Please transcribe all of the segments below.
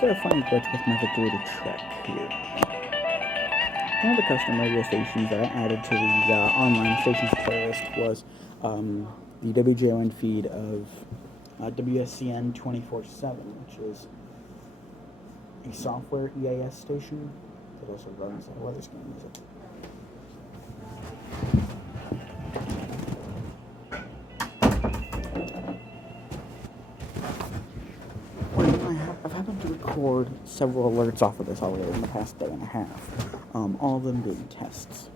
got a funny glitch with method 3 to check here. One of the custom radio stations that I added to the online stations playlist was the WJON feed of WSCN 24/7, which is a software EAS station that also runs weather scan music. I've happened to record several alerts off of this already in the past day and a half, all of them being tests.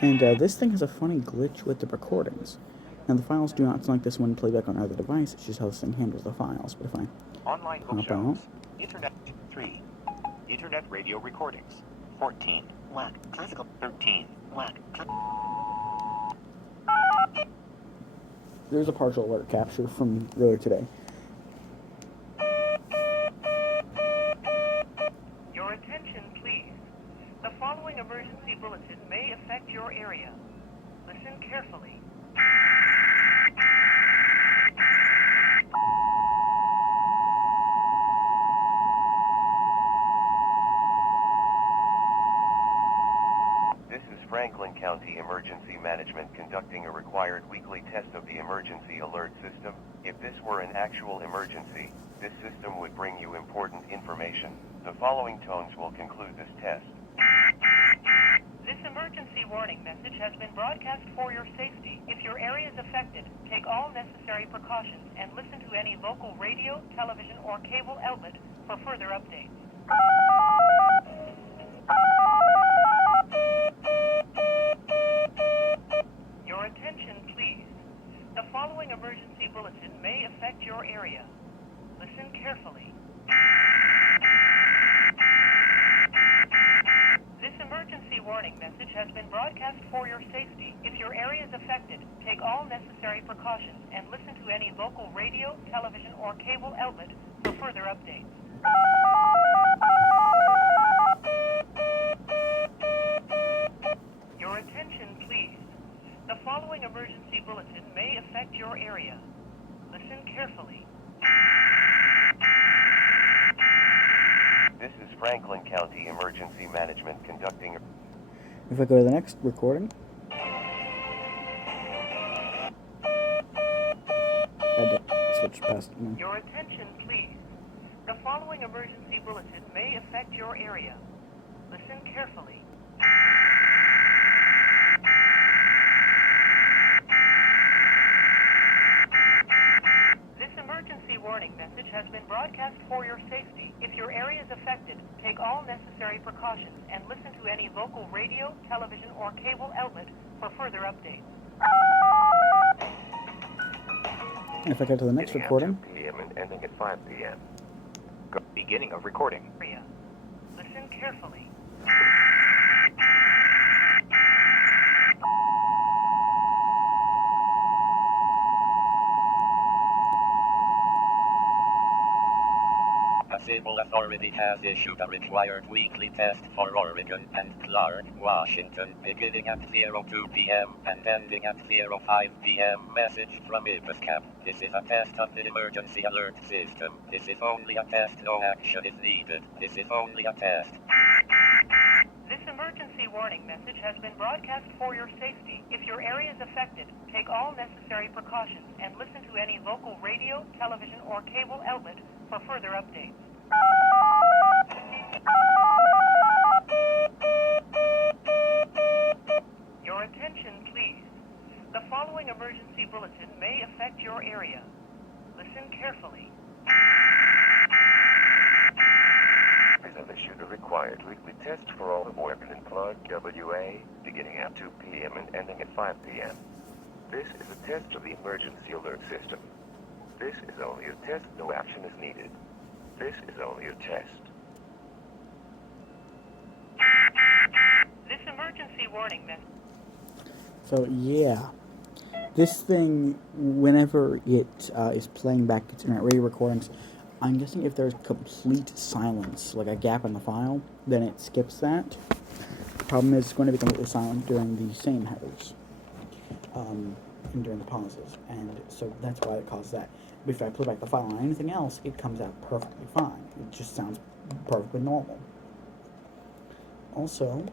And this thing has a funny glitch with the recordings. Now the files do not sound like this when playback on either device, it's just how this thing handles the files. But if I online book shows, Internet 3, Internet radio recordings, 14, whack, classical, 13, whack, there's a partial alert capture from earlier today. Your attention, please. The following emergency bulletin may affect your area. Listen carefully. This is Franklin County Emergency Management conducting a required weekly test of the emergency alert system. If this were an actual emergency, this system would bring you important information. The following tones will conclude this test. This emergency warning message has been broadcast for your safety. If your area is affected, take all necessary precautions and listen to any local radio, television, or cable outlet for further updates. Your attention, please. The following emergency bulletin may affect your area. Listen carefully. This emergency warning message has been broadcast for your safety. If your area is affected, take all necessary precautions and listen to any local radio, television, or cable outlet for further updates. Your attention, please. The following emergency bulletin may affect your area. Listen carefully. This is Franklin County Emergency Management conducting. If I go to the next recording, I had to switch past. Your attention, please. The following emergency bulletin may affect your area. Listen carefully. This emergency warning message has been broadcast for your safety. If your area is affected, take all necessary precautions and listen to any local radio, television, or cable outlet for further updates. If I go to the next recording, 2 p.m. and ending at 5 p.m. Beginning of recording. Listen carefully. A civil authority has issued a required weekly test for Oregon and Clark, Washington, beginning at 02 p.m. and ending at 05 p.m. Message from IPSCAP. This is a test of the emergency alert system. This is only a test, no action is needed. This is only a test. This emergency warning message has been broadcast for your safety. If your area is affected, take all necessary precautions and listen to any local radio, television, or cable outlet for further updates. Your attention, please. The following emergency bulletin may affect your area. Listen carefully. Have issued a required weekly test for all of Oregon and Clark, WA, beginning at 2 p.m. and ending at 5 p.m. This is a test of the emergency alert system. This is only a test, no action is needed. This is only a test. This emergency warning message. so yeah, this thing, whenever it is playing back its internet radio recordings, I'm guessing if there's complete silence, like a gap in the file, then it skips that. The problem is it's going to be completely silent during the same headers, and during the pauses, and so that's why it caused that. if I play back the file on anything else, it comes out perfectly fine. It just sounds perfectly normal. Also,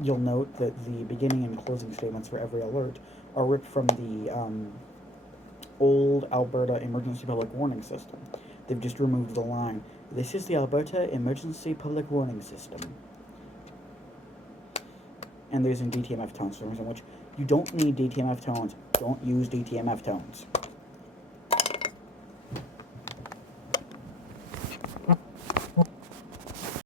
you'll note that the beginning and closing statements for every alert are ripped from the old Alberta Emergency Public Warning System. They've just removed the line, "This is the Alberta Emergency Public Warning System." And there's in DTMF tones, for reason which you don't need DTMF tones. Don't use DTMF tones.